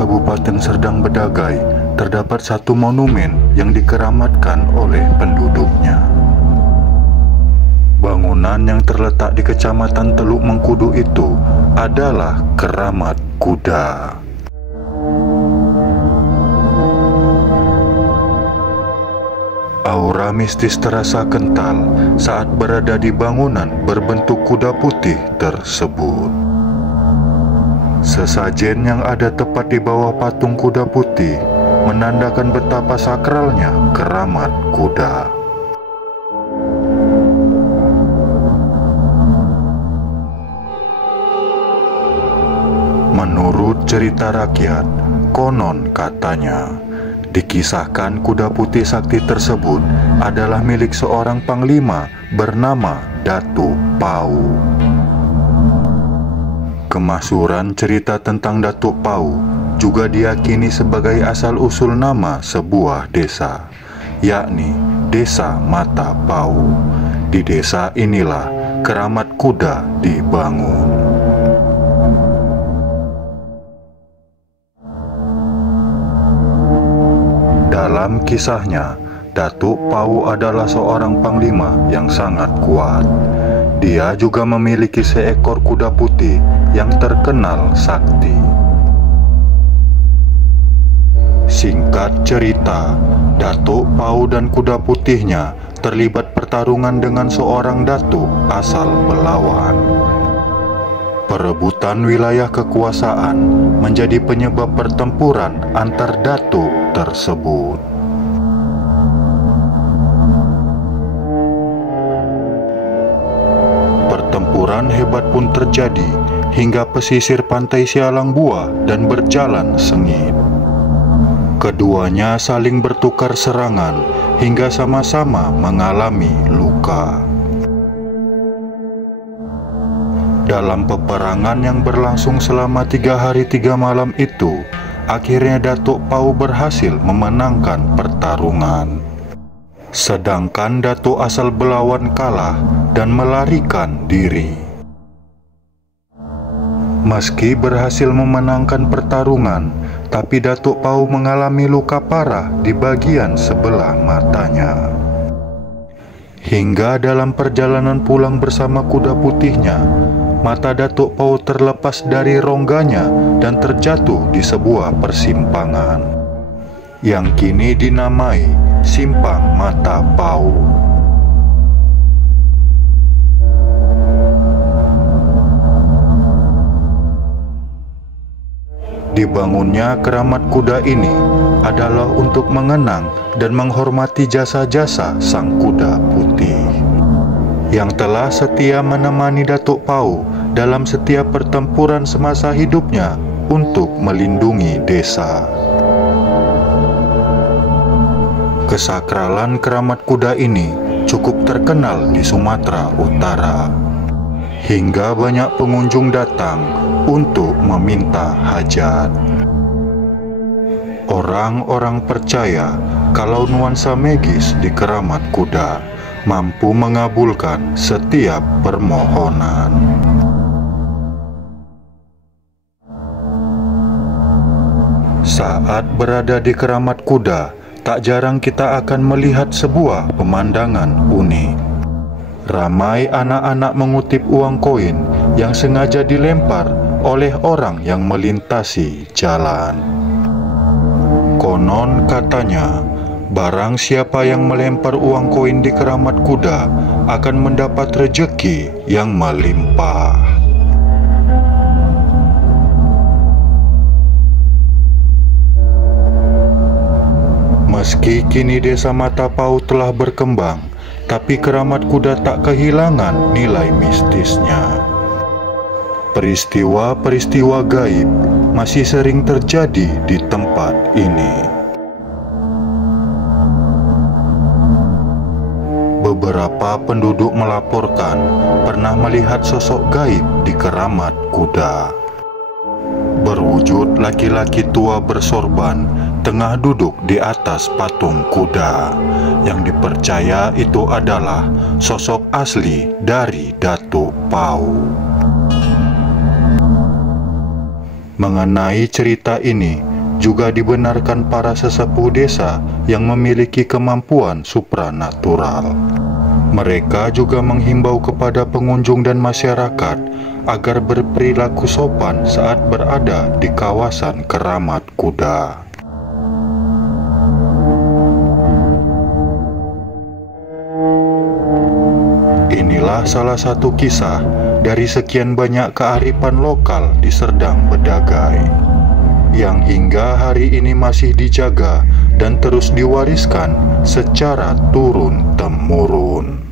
Kabupaten Serdang Bedagai terdapat satu monumen yang dikeramatkan oleh penduduknya. Bangunan yang terletak di Kecamatan Teluk Mengkudu itu adalah Keramat Kuda. Aura mistis terasa kental saat berada di bangunan berbentuk kuda putih tersebut. Sesajen yang ada tepat di bawah patung kuda putih menandakan betapa sakralnya Keramat Kuda. Menurut cerita rakyat, konon katanya, dikisahkan kuda putih sakti tersebut adalah milik seorang panglima bernama Datuk Pau. Kemasyhuran cerita tentang Datuk Pau juga diyakini sebagai asal-usul nama sebuah desa, yakni Desa Mata Pau. Di desa inilah Keramat Kuda dibangun. Dalam kisahnya, Datuk Pau adalah seorang panglima yang sangat kuat. Dia juga memiliki seekor kuda putih yang terkenal sakti. Singkat cerita, Datuk Pau dan kuda putihnya terlibat pertarungan dengan seorang datuk asal Belawan. Perebutan wilayah kekuasaan menjadi penyebab pertempuran antar datuk tersebut. Pertempuran hebat pun terjadi hingga pesisir pantai Sialang Buah dan berjalan sengit. Keduanya saling bertukar serangan hingga sama-sama mengalami luka. Dalam peperangan yang berlangsung selama 3 hari 3 malam itu, akhirnya Datuk Pau berhasil memenangkan pertarungan. Sedangkan datuk asal Belawan kalah dan melarikan diri. Meski berhasil memenangkan pertarungan, tapi Datuk Pau mengalami luka parah di bagian sebelah matanya. Hingga dalam perjalanan pulang bersama kuda putihnya, mata Datuk Pau terlepas dari rongganya dan terjatuh di sebuah persimpangan yang kini dinamai Simpang Mata Pau. Dibangunnya Keramat Kuda ini adalah untuk mengenang dan menghormati jasa-jasa sang kuda putih yang telah setia menemani Datuk Pau dalam setiap pertempuran semasa hidupnya untuk melindungi desa. Kesakralan Keramat Kuda ini cukup terkenal di Sumatera Utara, hingga banyak pengunjung datang untuk meminta hajat. Orang-orang percaya kalau nuansa magis di Keramat Kuda mampu mengabulkan setiap permohonan. Saat berada di Keramat Kuda, tak jarang kita akan melihat sebuah pemandangan unik. Ramai anak-anak mengutip uang koin yang sengaja dilempar oleh orang yang melintasi jalan. Konon katanya, barang siapa yang melempar uang koin di Keramat Kuda akan mendapat rejeki yang melimpah. Meski kini Desa Mata Pau telah berkembang, tapi Keramat Kuda tak kehilangan nilai mistisnya. Peristiwa-peristiwa gaib masih sering terjadi di tempat ini. Beberapa penduduk melaporkan pernah melihat sosok gaib di Keramat Kuda. Berwujud laki-laki tua bersorban tengah duduk di atas patung kuda, yang dipercaya itu adalah sosok asli dari Datuk Pau. Mengenai cerita ini, juga dibenarkan para sesepuh desa yang memiliki kemampuan supranatural. Mereka juga menghimbau kepada pengunjung dan masyarakat agar berperilaku sopan saat berada di kawasan keramat kuda. Inilah salah satu kisah dari sekian banyak kearifan lokal di Serdang Bedagai, yang hingga hari ini masih dijaga dan terus diwariskan secara turun-temurun.